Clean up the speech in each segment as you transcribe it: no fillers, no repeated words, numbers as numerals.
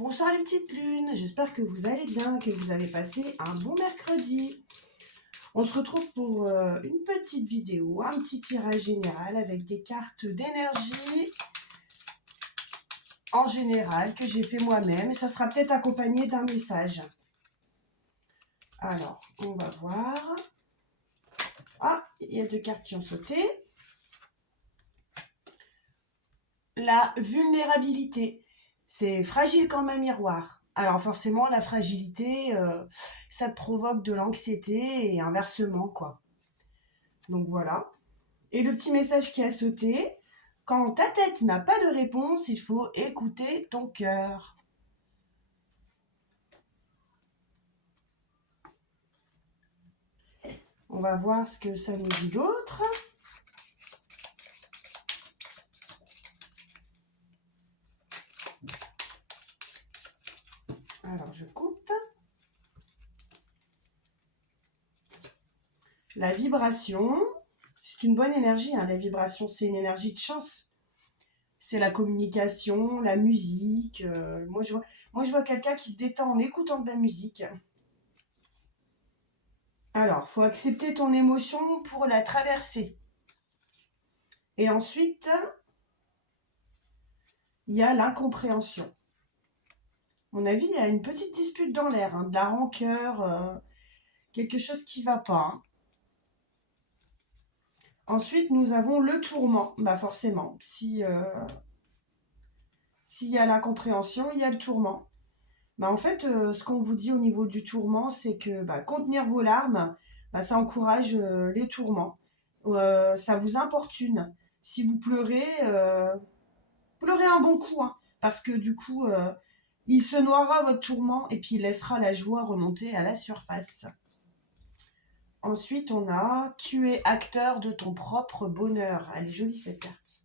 Bonsoir les petites lunes, j'espère que vous allez bien, que vous avez passé un bon mercredi. On se retrouve pour une petite vidéo, un petit tirage général avec des cartes d'énergie en général que j'ai fait moi-même. Ça sera peut-être accompagné d'un message. Alors, on va voir. Ah, il y a 2 cartes qui ont sauté. La vulnérabilité. C'est fragile comme un miroir. Alors forcément, la fragilité, ça te provoque de l'anxiété et inversement, quoi. Donc voilà. Et le petit message qui a sauté, quand ta tête n'a pas de réponse, il faut écouter ton cœur. On va voir ce que ça nous dit d'autre. Alors, je coupe. La vibration, c'est une bonne énergie. La vibration, c'est une énergie de chance. C'est la communication, la musique. Moi, je vois quelqu'un qui se détend en écoutant de la musique. Alors, il faut accepter ton émotion pour la traverser. Et ensuite, il y a l'incompréhension. À mon avis, il y a une petite dispute dans l'air, de la rancœur, quelque chose qui ne va pas. Ensuite, nous avons le tourment. Forcément, s'il y a l'incompréhension, il y a le tourment. En fait, ce qu'on vous dit au niveau du tourment, c'est que contenir vos larmes, ça encourage les tourments. Ça vous importune. Si vous pleurez, pleurez un bon coup, parce que du coup, il se noiera votre tourment et puis il laissera la joie remonter à la surface. Ensuite, on a « Tu es acteur de ton propre bonheur ». Elle est jolie cette carte.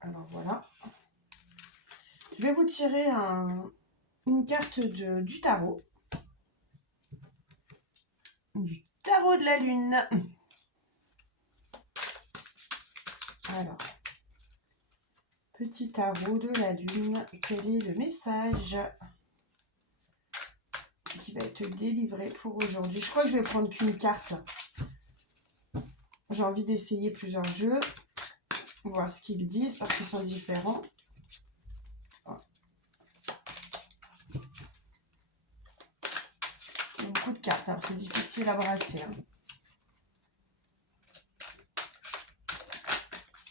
Alors voilà. Je vais vous tirer une carte du tarot. Du tarot de la lune. Alors, petit tarot de la lune, quel est le message qui va être délivré pour aujourd'hui? Je crois que je vais prendre qu'une carte. J'ai envie d'essayer plusieurs jeux, voir ce qu'ils disent parce qu'ils sont différents. Il y a beaucoup de cartes, alors c'est difficile à brasser.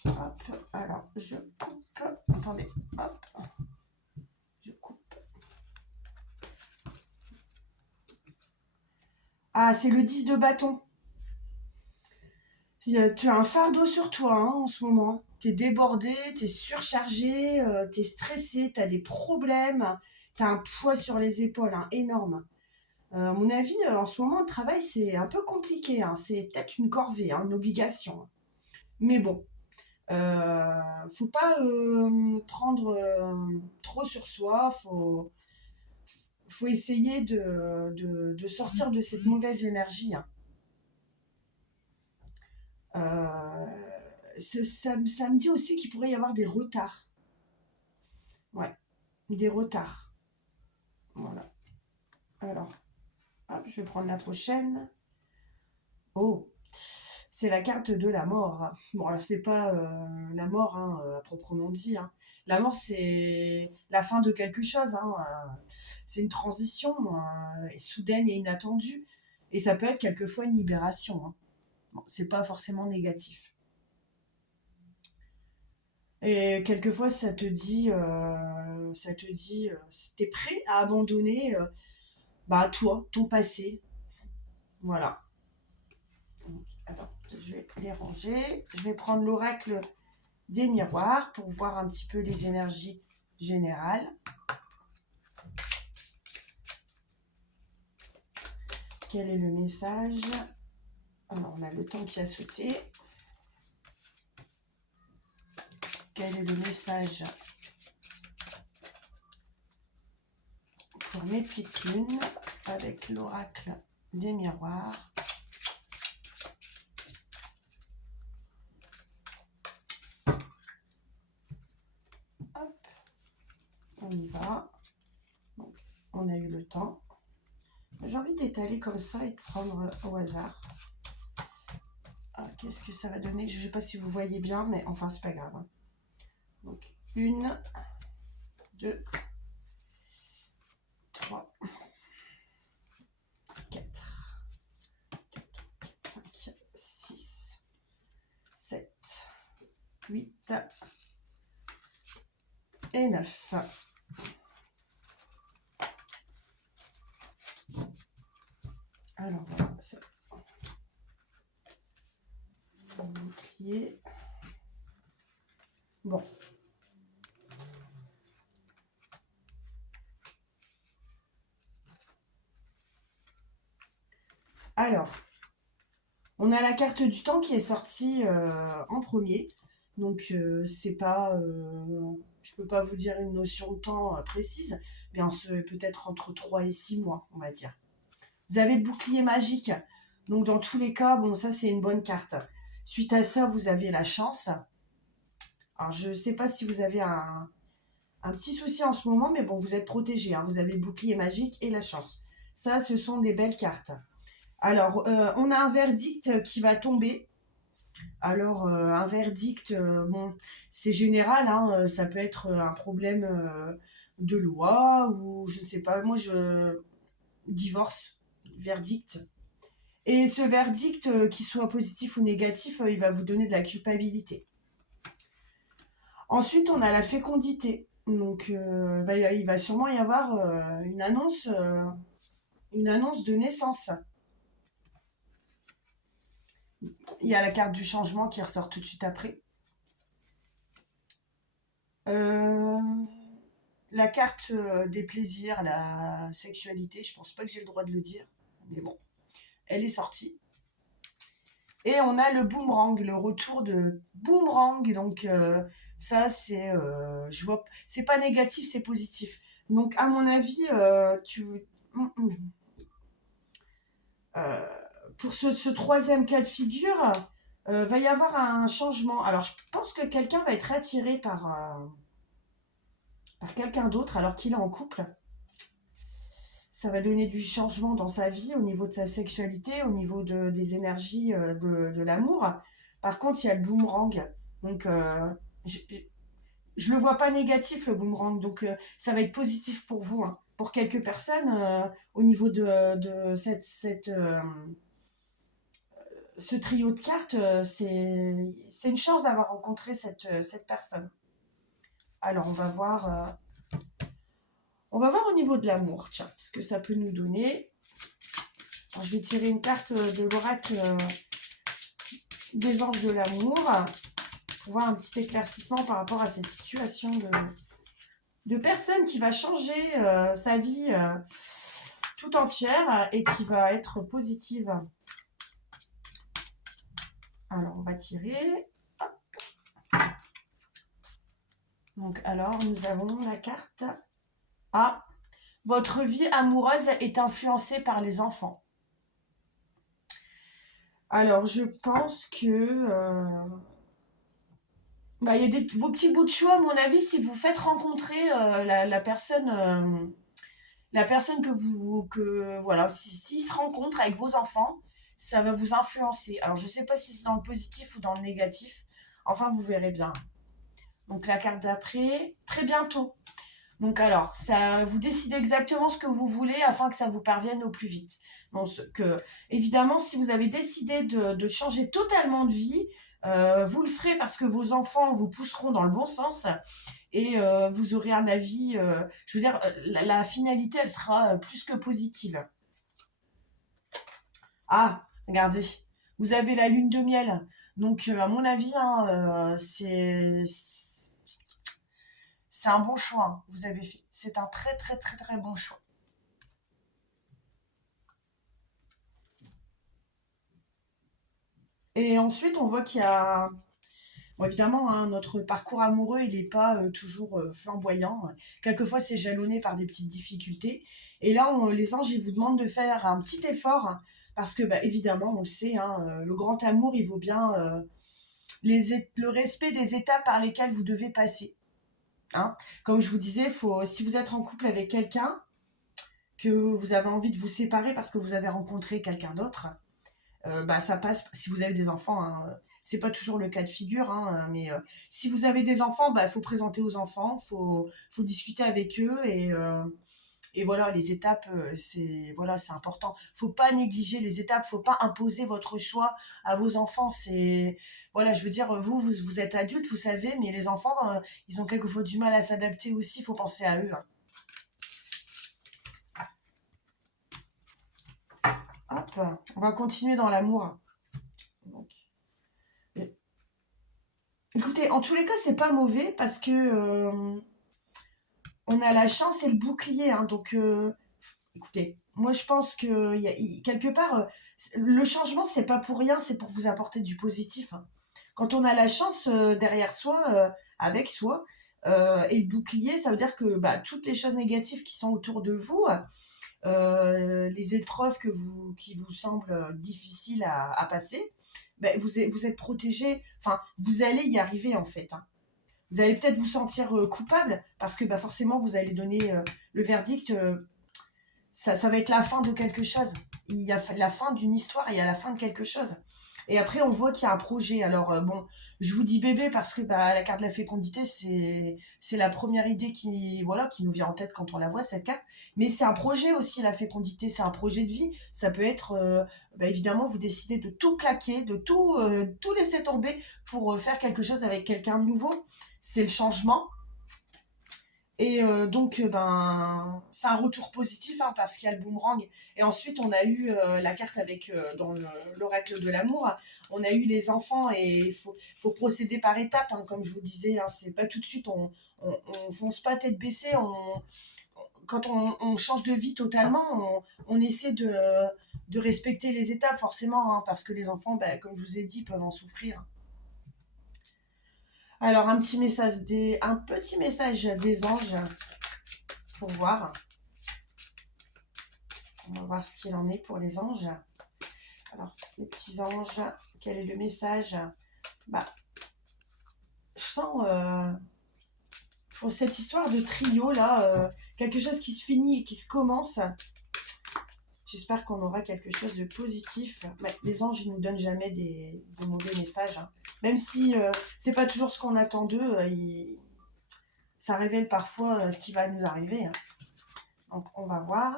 Hop, alors je coupe. Attendez, hop. Je coupe. Ah, c'est le 10 de bâton. Tu as un fardeau sur toi en ce moment. Tu es débordé, tu es surchargé, tu es stressé, tu as des problèmes, tu as un poids sur les épaules énorme. À mon avis, en ce moment, le travail, c'est un peu compliqué. C'est peut-être une corvée, une obligation. Mais bon, faut pas prendre trop sur soi. Faut essayer de sortir de cette mauvaise énergie. Ça me dit aussi qu'il pourrait y avoir des retards. Ouais, des retards. Voilà. Alors, hop, je vais prendre la prochaine. Oh, c'est la carte de la mort. Bon, alors c'est pas la mort à proprement dit. La mort, c'est la fin de quelque chose. C'est une transition soudaine et inattendue. Et ça peut être quelquefois une libération. Bon, c'est pas forcément négatif. Et quelquefois, ça te dit, t'es prêt à abandonner toi, ton passé. Voilà. Donc, alors, je vais les ranger. Je vais prendre l'oracle des miroirs pour voir un petit peu les énergies générales. Quel est le message? Alors, on a le temps qui a sauté. Quel est le message pour mes petites lunes avec l'oracle des miroirs? Hop. On y va. Donc, on a eu le temps. J'ai envie d'étaler comme ça et de prendre au hasard. Ah, qu'est-ce que ça va donner? Je ne sais pas si vous voyez bien, mais enfin, c'est pas grave. Hein. Donc, 1, 2, 3, 4, 5, 6, 7, 8 et 9. Alors, voilà, c'est le bouclier. Bon. Alors, on a la carte du temps qui est sortie en premier. Donc, c'est pas... je peux pas vous dire une notion de temps précise, mais peut-être entre 3 et 6 mois, on va dire. Vous avez le bouclier magique. Donc, dans tous les cas, bon, ça, c'est une bonne carte. Suite à ça, vous avez la chance. Alors, je ne sais pas si vous avez un petit souci en ce moment, mais bon, vous êtes protégé. Hein. Vous avez le bouclier magique et la chance. Ça, ce sont des belles cartes. Alors, on a un verdict qui va tomber. Alors, un verdict, bon, c'est général. Hein, ça peut être un problème de loi ou je ne sais pas. Moi, je divorce, verdict. Et ce verdict, qu'il soit positif ou négatif, il va vous donner de la culpabilité. Ensuite, on a la fécondité. Donc, il va sûrement y avoir une annonce de naissance. Il y a la carte du changement qui ressort tout de suite après. La carte des plaisirs, la sexualité, je pense pas que j'ai le droit de le dire, mais bon, elle est sortie. Et on a le boomerang, le retour de boomerang. Donc ça, je vois, c'est pas négatif, c'est positif. Donc à mon avis, pour ce troisième cas de figure, va y avoir un changement. Alors je pense que quelqu'un va être attiré par quelqu'un d'autre alors qu'il est en couple. Ça va donner du changement dans sa vie au niveau de sa sexualité, au niveau des énergies de l'amour. Par contre, il y a le boomerang. Donc, je le vois pas négatif, le boomerang. Donc, ça va être positif pour vous. Hein. Pour quelques personnes, au niveau de ce trio de cartes, c'est une chance d'avoir rencontré cette personne. Alors, on va voir... On va voir au niveau de l'amour, tiens, ce que ça peut nous donner. Alors, je vais tirer une carte de l'oracle des anges de l'amour pour voir un petit éclaircissement par rapport à cette situation de personne qui va changer sa vie tout entière et qui va être positive. Alors, on va tirer. Hop. Donc, alors, nous avons la carte A. Votre vie amoureuse est influencée par les enfants. Alors, je pense que... il y a vos petits bouts de chou, à mon avis, si vous faites rencontrer la personne voilà, s'ils se rencontrent avec vos enfants, ça va vous influencer. Alors, je ne sais pas si c'est dans le positif ou dans le négatif. Enfin, vous verrez bien. Donc, la carte d'après, très bientôt. Donc alors, ça, vous décidez exactement ce que vous voulez afin que ça vous parvienne au plus vite. Donc, évidemment, si vous avez décidé de changer totalement de vie, vous le ferez parce que vos enfants vous pousseront dans le bon sens et vous aurez un avis, je veux dire, la finalité, elle sera plus que positive. Ah, regardez, vous avez la lune de miel. Donc, à mon avis, hein, c'est un bon choix, hein, vous avez fait. C'est un très, très, très, très bon choix. Et ensuite, on voit qu'il y a... Bon, évidemment, hein, notre parcours amoureux, il n'est pas toujours flamboyant. Quelquefois, c'est jalonné par des petites difficultés. Et là, les anges, ils vous demandent de faire un petit effort. Hein, parce que, évidemment, on le sait, hein, le grand amour, il vaut bien le respect des étapes par lesquelles vous devez passer. Hein. Comme je vous disais, si vous êtes en couple avec quelqu'un, que vous avez envie de vous séparer parce que vous avez rencontré quelqu'un d'autre, bah, ça passe, si vous avez des enfants, hein, c'est pas toujours le cas de figure, hein, mais si vous avez des enfants, bah, faut présenter aux enfants, faut discuter avec eux et voilà, les étapes, c'est important. Faut pas négliger les étapes, faut pas imposer votre choix à vos enfants. Voilà, je veux dire, vous êtes adulte, vous savez, mais les enfants, ils ont quelquefois du mal à s'adapter aussi. Faut penser à eux. Hein. Hop, on va continuer dans l'amour. Donc, écoutez, en tous les cas, c'est pas mauvais parce que on a la chance et le bouclier. Hein, donc, écoutez, moi je pense que quelque part, le changement, c'est pas pour rien, c'est pour vous apporter du positif. Hein. Quand on a la chance derrière soi, avec soi, et le bouclier, ça veut dire que bah, toutes les choses négatives qui sont autour de vous, les épreuves qui vous semblent difficiles à passer, ben, vous êtes protégé, enfin, vous allez y arriver en fait. Hein. Vous allez peut-être vous sentir coupable parce que bah, forcément vous allez donner le verdict, ça va être la fin de quelque chose. Il y a la fin d'une histoire, il y a la fin de quelque chose. Et après, on voit qu'il y a un projet. Alors, bon, je vous dis bébé parce que bah, la carte de la fécondité, c'est la première idée qui nous vient en tête quand on la voit, cette carte. Mais c'est un projet aussi, la fécondité. C'est un projet de vie. Ça peut être, bah, évidemment, vous décidez de tout claquer, de tout laisser tomber pour faire quelque chose avec quelqu'un de nouveau. C'est le changement. Et donc, ben, c'est un retour positif hein, parce qu'il y a le boomerang. Et ensuite, on a eu la carte avec, dans l'oracle de l'amour, on a eu les enfants et faut procéder par étapes, hein, comme je vous disais. Hein, c'est pas tout de suite, on fonce pas tête baissée. Quand on change de vie totalement, on essaie de respecter les étapes, forcément, hein, parce que les enfants, ben, comme je vous ai dit, peuvent en souffrir. Alors, un petit message des anges pour voir. On va voir ce qu'il en est pour les anges. Alors, les petits anges, quel est le message? Bah, je sens pour cette histoire de trio là, quelque chose qui se finit et qui se commence. J'espère qu'on aura quelque chose de positif. Ouais, les anges, ils nous donnent jamais des mauvais messages. Hein. Même si c'est pas toujours ce qu'on attend d'eux, ça révèle parfois ce qui va nous arriver. Hein. Donc, on va voir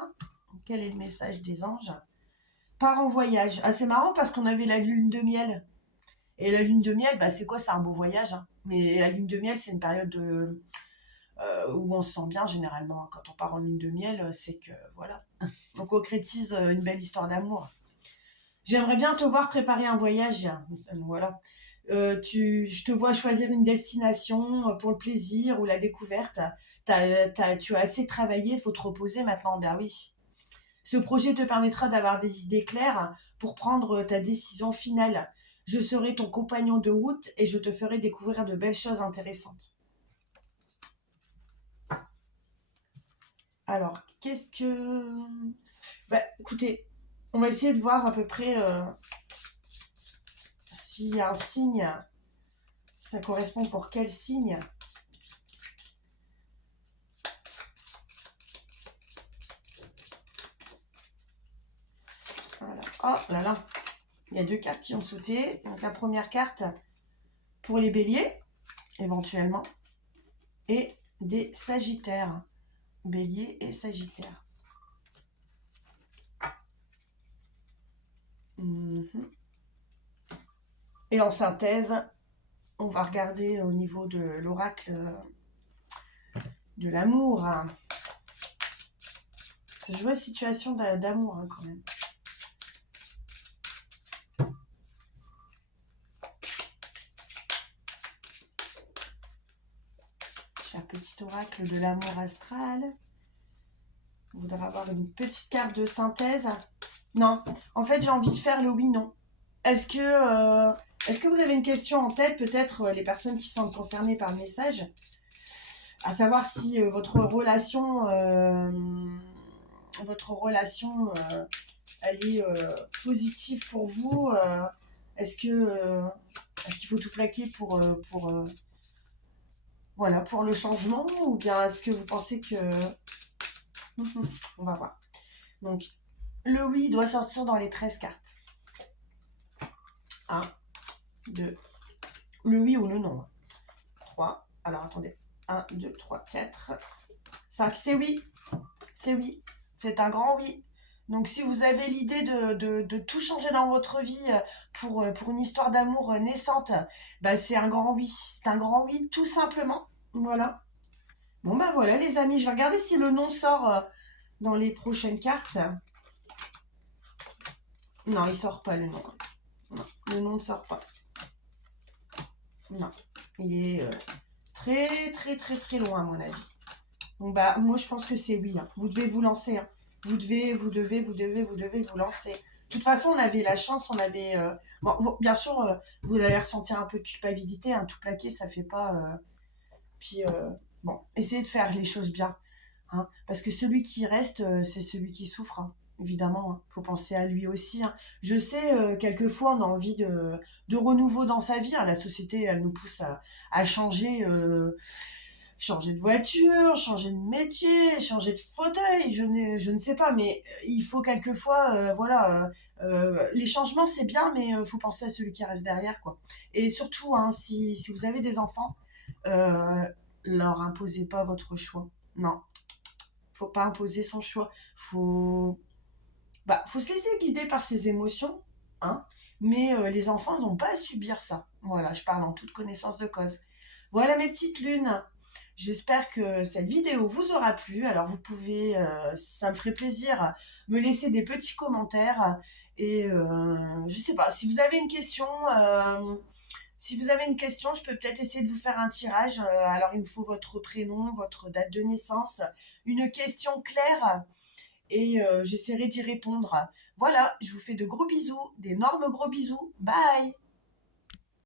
quel est le message des anges. Part en voyage. Ah, c'est marrant parce qu'on avait la lune de miel. Et la lune de miel, bah, c'est quoi? C'est un beau voyage. Hein. Mais la lune de miel, c'est une période où on se sent bien généralement. Quand on part en lune de miel, c'est que voilà. On concrétise une belle histoire d'amour. J'aimerais bien te voir préparer un voyage. Voilà. Je te vois choisir une destination pour le plaisir ou la découverte. Tu as assez travaillé, il faut te reposer maintenant. Ben oui. Ce projet te permettra d'avoir des idées claires pour prendre ta décision finale. Je serai ton compagnon de route et je te ferai découvrir de belles choses intéressantes. Alors, qu'est-ce que... Bah, écoutez, on va essayer de voir à peu près s'il y a un signe. Ça correspond pour quel signe? Voilà. Oh là là, il y a deux cartes qui ont sauté. Donc la première carte pour les béliers, éventuellement, et des sagittaires. Bélier et sagittaire. Et en synthèse, on va regarder au niveau de l'oracle de l'amour. Je vois situation d'amour hein, quand même. J'ai un petit oracle de l'amour astral. On voudrait avoir une petite carte de synthèse. Non, en fait j'ai envie de faire le oui-non. Est-ce que vous avez une question en tête, peut-être les personnes qui sont concernées par le message, à savoir si votre relation, elle est positive pour vous est-ce qu'il faut tout plaquer pour Voilà, pour le changement, ou bien est-ce que vous pensez que... On va voir. Donc, le oui doit sortir dans les 13 cartes. 1, 2, le oui ou le non. 3, alors attendez. 1, 2, 3, 4, 5, c'est oui. C'est oui. C'est un grand oui. Donc, si vous avez l'idée de tout changer dans votre vie pour une histoire d'amour naissante, bah, c'est un grand oui. C'est un grand oui, tout simplement. Voilà. Bon, bah voilà, les amis. Je vais regarder si le nom sort dans les prochaines cartes. Non, il sort pas le nom. Non, le nom ne sort pas. Non. Il est très, très, très, très loin, à mon avis. Donc, bah, moi, je pense que c'est oui. Hein. Vous devez vous lancer. Hein. Vous devez vous lancer. De toute façon, on avait la chance, on avait... Bon, bien sûr, vous allez ressentir un peu de culpabilité. Hein. Tout plaquer, ça fait pas... Puis, bon, essayez de faire les choses bien. Hein. Parce que celui qui reste, c'est celui qui souffre. Hein. Évidemment, il faut penser à lui aussi. Hein. Je sais, quelquefois, on a envie de renouveau dans sa vie. Hein. La société, elle nous pousse à changer... changer de voiture, changer de métier, changer de fauteuil, je ne sais pas, mais il faut quelquefois, voilà, les changements c'est bien, mais il faut penser à celui qui reste derrière, quoi. Et surtout, hein, si vous avez des enfants, euh, leur imposez pas votre choix. Non, faut pas imposer son choix. Faut se laisser guider par ses émotions, hein, mais les enfants n'ont pas à subir ça. Voilà, je parle en toute connaissance de cause. Voilà mes petites lunes. J'espère que cette vidéo vous aura plu. Alors vous pouvez, ça me ferait plaisir, me laisser des petits commentaires. Et je sais pas, si vous avez une question, je peux peut-être essayer de vous faire un tirage. Alors il me faut votre prénom, votre date de naissance, une question claire et j'essaierai d'y répondre. Voilà, je vous fais de gros bisous, d'énormes gros bisous. Bye!